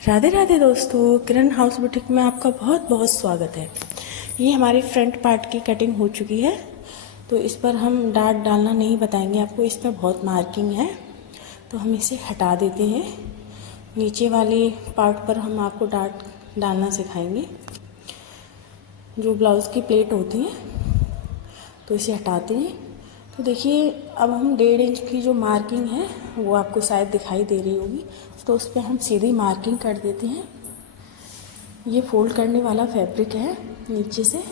राधे राधे दोस्तों, किरण house boutique में आपका बहुत बहुत स्वागत है। ये हमारी फ्रंट पार्ट की कटिंग हो चुकी है, तो इस पर हम डार्ट डालना नहीं बताएंगे आपको। इस पर बहुत मार्किंग है, तो हम इसे हटा देते हैं। नीचे वाले पार्ट पर हम आपको डार्ट डालना सिखाएंगे। जो ब्लाउज़ की प्लेट होती है, तो इसे हटाते हैं। तो देखिए, अब हम 1.5 इंच की जो मार्किंग है वो आपको शायद दिखाई दे रही होगी, तो उस पर हम सीधी मार्किंग कर देते हैं। ये फोल्ड करने वाला फैब्रिक है नीचे से।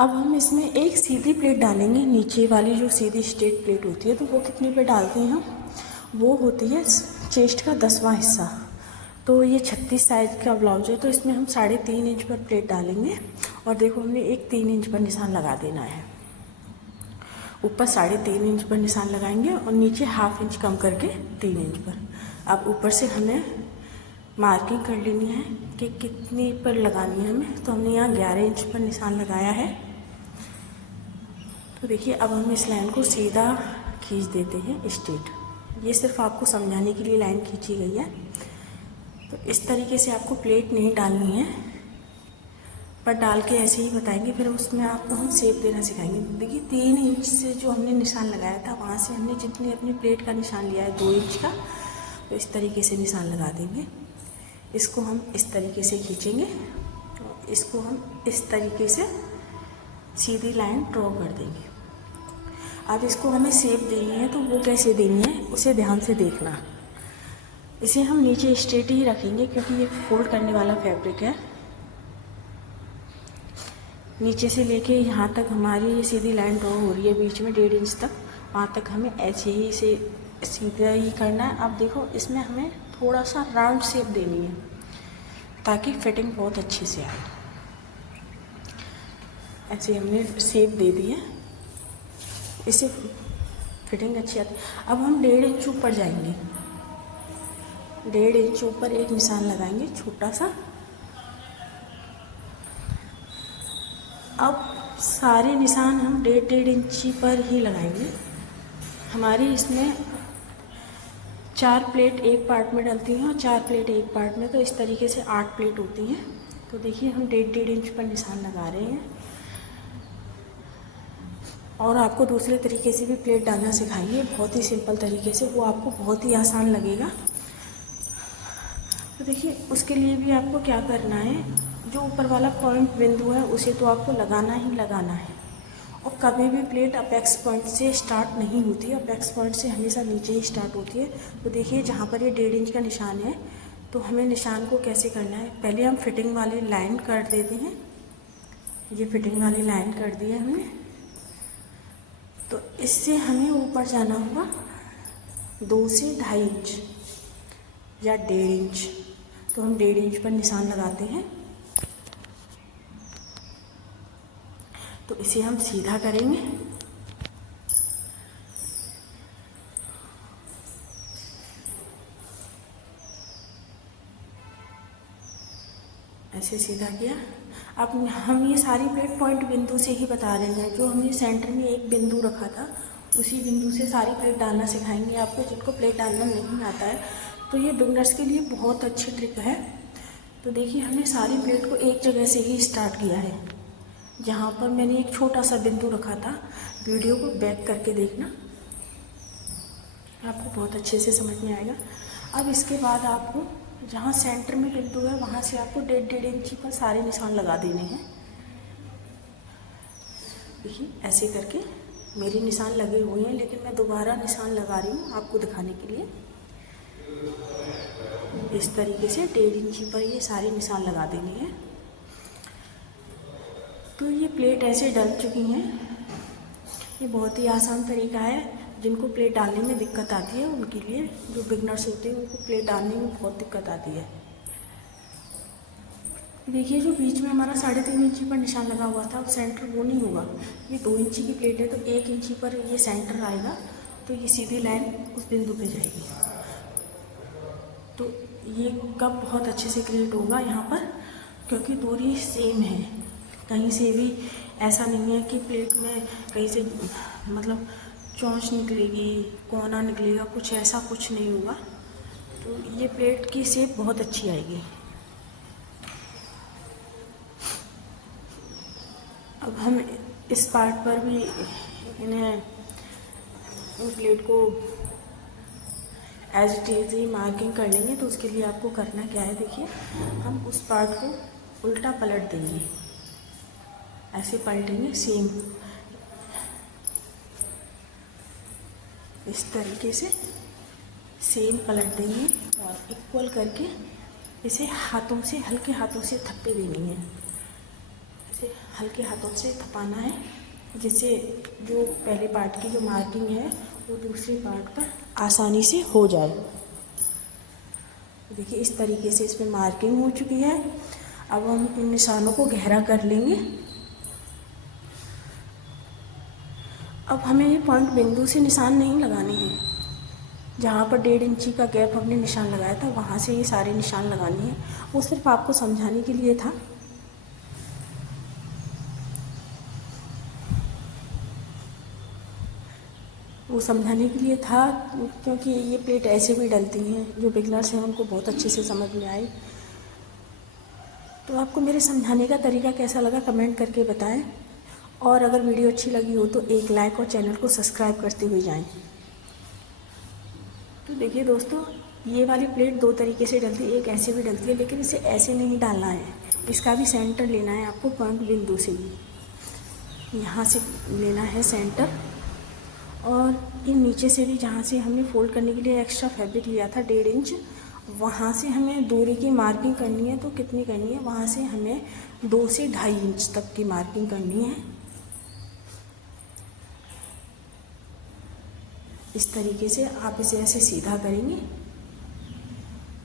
अब हम इसमें एक सीधी प्लेट डालेंगे। नीचे वाली जो सीधी स्ट्रेट प्लेट होती है, तो वो कितने पे डालते हैं हम? वो होती है चेस्ट का 10वां हिस्सा। तो ये 36 साइज का ब्लाउज है, तो इसमें हम 3.5 इंच पर प्लेट डालेंगे। और देखो, हमने एक 3 इंच पर निशान लगा देना है। ऊपर 3.5 इंच पर निशान लगाएंगे और नीचे 1/2 इंच कम करके 3 इंच पर। अब ऊपर से हमें मार्किंग कर लेनी है कि कितनी पर लगानी है हमें। तो हमने यहाँ 11 इंच पर निशान लगाया है। तो देखिए, अब हम इस लाइन को सीधा खींच देते हैं स्ट्रेट। ये सिर्फ आपको समझाने के लिए लाइन खींची गई है। तो इस तरीके से आपको प्लेट नहीं डालनी है, पर डाल के ऐसे ही बताएंगे। फिर उसमें आपको हम शेप देना सिखाएंगे। देखिए, 3 इंच से जो हमने निशान लगाया था, वहाँ से हमने जितनी अपनी प्लेट का निशान लिया है 2 इंच का, तो इस तरीके से निशान लगा देंगे। इसको हम इस तरीके से खींचेंगे और इसको हम इस तरीके से सीधी लाइन ड्रॉ कर देंगे। अब इसको हमें शेप देनी है, तो वो कैसे देनी है उसे ध्यान से देखना। इसे हम नीचे स्ट्रेट ही रखेंगे, क्योंकि ये फोल्ड करने वाला फैब्रिक है। नीचे से लेके यहाँ तक हमारी ये सीधी लाइन ड्रॉ हो रही है, बीच में 1.5 इंच तक। वहाँ तक हमें ऐसे ही इसे सीधा ही करना है। अब देखो, इसमें हमें थोड़ा सा राउंड शेप देनी है, ताकि फिटिंग बहुत अच्छे से आए। ऐसे हमने शेप दे दी है, इससे फिटिंग अच्छी आती है। अब हम 1.5 इंच ऊपर जाएंगे। 1.5 इंच ऊपर एक निशान लगाएंगे छोटा सा। अब सारे निशान हम 1.5 इंची पर ही लगाएंगे। हमारी इसमें 4 प्लेट एक पार्ट में डलती हैं और 4 प्लेट एक पार्ट में, तो इस तरीके से 8 प्लेट होती हैं। तो देखिए, हम 1.5 इंच पर निशान लगा रहे हैं। और आपको दूसरे तरीके से भी प्लेट डालना सिखाइए, बहुत ही सिंपल तरीके से, वो आपको बहुत ही आसान लगेगा। तो देखिए, उसके लिए भी आपको क्या करना है, जो ऊपर वाला पॉइंट बिंदु है उसे तो आपको लगाना ही लगाना है। और कभी भी प्लेट अपेक्स पॉइंट से स्टार्ट नहीं होती है, अपेक्स पॉइंट से हमेशा नीचे ही स्टार्ट होती है। तो देखिए, जहाँ पर ये 1.5 इंच का निशान है, तो हमें निशान को कैसे करना है, पहले हम फिटिंग वाली लाइन कर देते हैं। ये फिटिंग वाली लाइन कर दी है हमने। तो इससे हमें ऊपर जाना होगा 2 से 2.5 इंच या 1.5 इंच। तो हम 1.5 इंच पर निशान लगाते हैं। तो इसे हम सीधा करेंगे। ऐसे सीधा किया। अब हम ये सारी प्लेट पॉइंट बिंदु से ही बता रहे हैं। जो हमने सेंटर में एक बिंदु रखा था, उसी बिंदु से सारी प्लेट डालना सिखाएंगे आपको। जिनको प्लेट डालना नहीं आता है, तो ये बिगनर्स के लिए बहुत अच्छी ट्रिक है। तो देखिए, हमने सारी प्लेट को एक जगह से ही स्टार्ट किया है। जहाँ पर मैंने एक छोटा सा बिंदु रखा था, वीडियो को बैक करके देखना, आपको बहुत अच्छे से समझ में आएगा। अब इसके बाद आपको जहाँ सेंटर में बिंदु है, वहाँ से आपको 1.5 इंची पर सारे निशान लगा देने हैं। देखिए, ऐसे करके मेरे निशान लगे हुए हैं, लेकिन मैं दोबारा निशान लगा रही हूँ आपको दिखाने के लिए। इस तरीके से 1.5 इंची पर ये सारे निशान लगा देने हैं। तो ये प्लेट ऐसे डल चुकी हैं। ये बहुत ही आसान तरीका है। जिनको प्लेट डालने में दिक्कत आती है, उनके लिए, जो बिगनर्स होते हैं, उनको प्लेट डालने में बहुत दिक्कत आती है। देखिए, जो बीच में हमारा 3.5 इंची पर निशान लगा हुआ था, अब सेंटर वो नहीं होगा। ये 2 इंची की प्लेट है, तो 1 इंची पर ये सेंटर आएगा। तो ये सीधी लाइन उस बिंदु पे जाएगी। तो ये कब बहुत अच्छे से क्रिएट होगा यहाँ पर, क्योंकि दूरी सेम है। कहीं से भी ऐसा नहीं है कि प्लेट में कहीं से मतलब चोंच निकलेगी, कोना निकलेगा, कुछ ऐसा कुछ नहीं होगा। तो तो ये प्लेट की शेप बहुत अच्छी आएगी। अब हम इस पार्ट पर भी इन्हें प्लेट को एज इट इज़ ही मार्किंग कर लेंगे। तो उसके लिए आपको करना क्या है, देखिए हम उस पार्ट को उल्टा पलट देंगे, ऐसे पलटेंगे सेम इस तरीके से सेम पलट देंगे और इक्वल करके इसे हाथों से, हल्के हाथों से थप्पे देनी है। इसे हल्के हाथों से थपाना है, जिससे जो पहले पार्ट की जो मार्किंग है वो दूसरे पार्ट पर आसानी से हो जाए। देखिए इस तरीके से इसमें मार्किंग हो चुकी है। अब हम इन निशानों को गहरा कर लेंगे। अब हमें ये पॉइंट बिंदु से निशान नहीं लगाने हैं। जहाँ पर 1.5 इंची का गैप हमने निशान लगाया था वहाँ से ये सारे निशान लगाने हैं। वो सिर्फ आपको समझाने के लिए था। वो समझाने के लिए था क्योंकि ये प्लेट ऐसे भी डलती हैं, जो बिगनर्स हैं उनको बहुत अच्छे से समझ में आए। तो आपको मेरे समझाने का तरीका कैसा लगा कमेंट करके बताएं, और अगर वीडियो अच्छी लगी हो तो एक लाइक और चैनल को सब्सक्राइब करते हुए जाएं। तो देखिए दोस्तों, ये वाली प्लेट 2 तरीके से डलती है, एक ऐसे भी डलती है, लेकिन इसे ऐसे नहीं डालना है। इसका भी सेंटर लेना है आपको पॉइंट बिंदु से भी, यहाँ से लेना है सेंटर। और ये नीचे से भी, जहाँ से हमने फोल्ड करने के लिए एक्स्ट्रा फैब्रिक लिया था 1.5 इंच, वहाँ से हमें दूरी की मार्किंग करनी है। तो कितनी करनी है, वहाँ से हमें 2 से 2.5 इंच तक की मार्किंग करनी है। इस तरीके से आप इसे ऐसे सीधा करेंगे।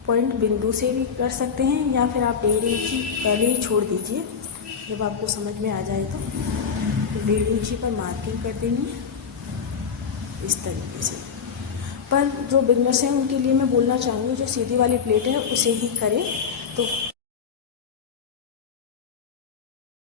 पॉइंट बिंदु से भी कर सकते हैं, या फिर आप 1.5 इंची पहले ही छोड़ दीजिए। जब आपको समझ में आ जाए तो 1.5 इंची पर मार्किंग कर देनी है इस तरीके से। पर जो बिगनर्स हैं उनके लिए मैं बोलना चाहूँगी, जो सीधी वाली प्लेट है उसे ही करें। तो